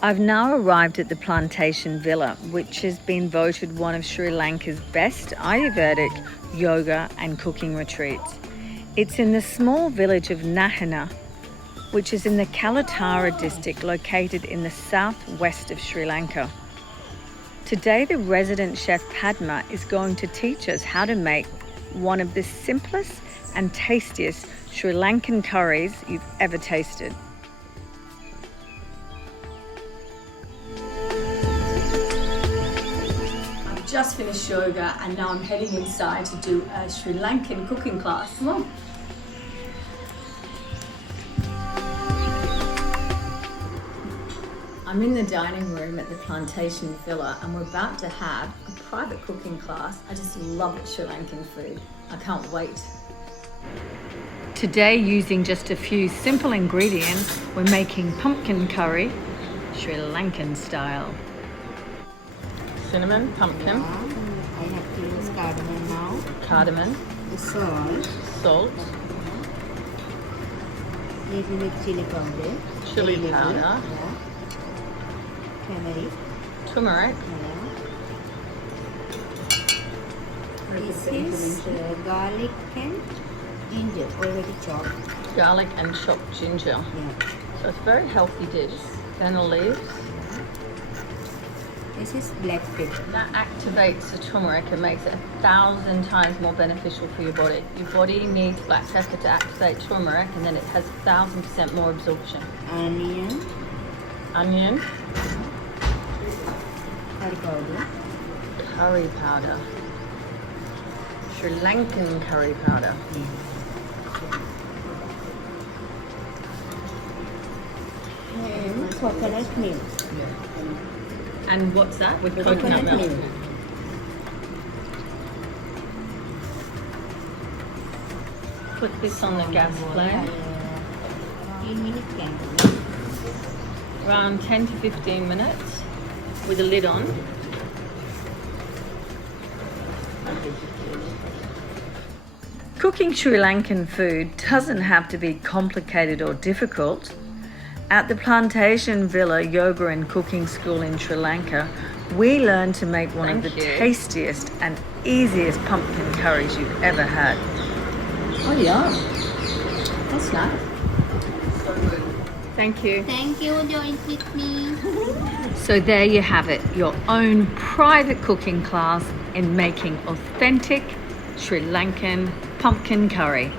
I've now arrived at the Plantation Villa, which has been voted one of Sri Lanka's best Ayurvedic yoga and cooking retreats. It's in the small village of Nahana, which is in the Kalatara district located in the southwest of Sri Lanka. Today, the resident chef Padma is going to teach us how to make one of the simplest and tastiest Sri Lankan curries you've ever tasted. I've just finished yoga and now I'm heading inside to do a Sri Lankan cooking class. Come on. I'm in the dining room at the Plantation Villa and we're about to have a private cooking class. I just love it, Sri Lankan food. I can't wait. Today, using just a few simple ingredients, we're making pumpkin curry, Sri Lankan style. Cinnamon, pumpkin. I have to use cardamom now. Cardamom. The salt. Salt. Little bit chili powder. Chili Very powder. little, yeah. Turmeric. Turmeric. Yeah. This is garlic and ginger already chopped. Garlic and chopped ginger. Yeah. So it's a very healthy dish. Fennel leaves. This is black pepper. That activates the turmeric and makes it 1,000 times more beneficial for your body. Your body needs black pepper to activate turmeric and then it has 1,000% more absorption. Onion. Onion. Curry powder. Curry powder. Sri Lankan curry powder. And coconut milk. And what's that? With Coconut milk. Put this on the gas flame. 15 minutes candle. Around 10 to 15 minutes with a lid on. Cooking Sri Lankan food doesn't have to be complicated or difficult. At the Plantation Villa Yoga and Cooking School in Sri Lanka, we learned to make one of the tastiest and easiest pumpkin curries you've ever had. Oh yeah, that's nice. Thank you. Thank you, join with me. So there you have it, your own private cooking class in making authentic Sri Lankan pumpkin curry.